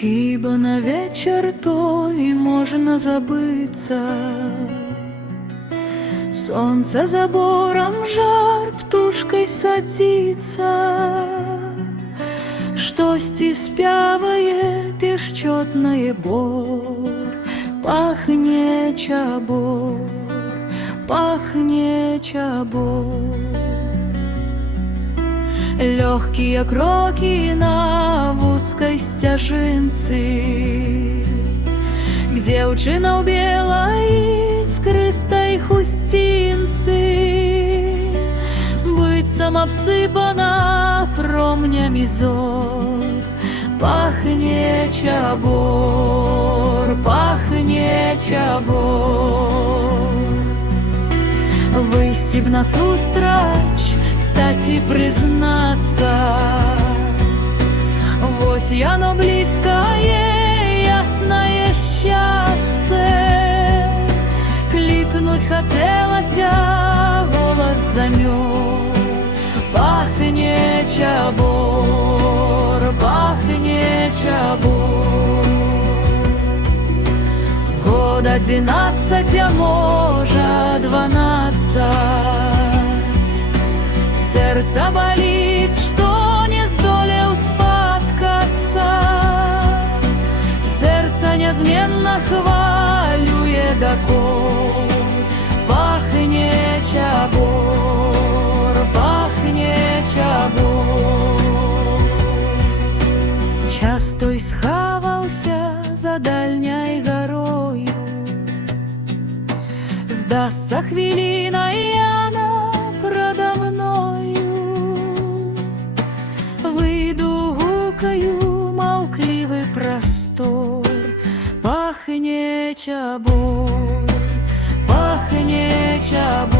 Хіба на вечір той можна забиться? Сонце за бором, жар птушкой садится, штосьці спявае пешчотнае бор. Пахне чабор, пахне чабор. Лёгкие кроки на вузкой сцяжынцы, к дзеўчына ў белай іскрыстай хусцінцы, быццам абсыпана промнямі зор. Пахне чабор, пахне чабор. Выйсці б насустрач, стаць і прызнацца, вось яно блізкае, яснае шчасце. Клікнуць хацелася, голас замёр. Пахне чабор, пахне чабор. Год 11, а можа 12. Сердце болит, что не здолеў спаткацца. Сердце нязменно хвалюе дакор. Пахне чабор, пахне чабор. Час той схаваўся за дальняй гарою. Здасца хвілінай яна прадо мною. Выйду, гукаю, маўклівы прастор. Пахне чабор, пахне чабор.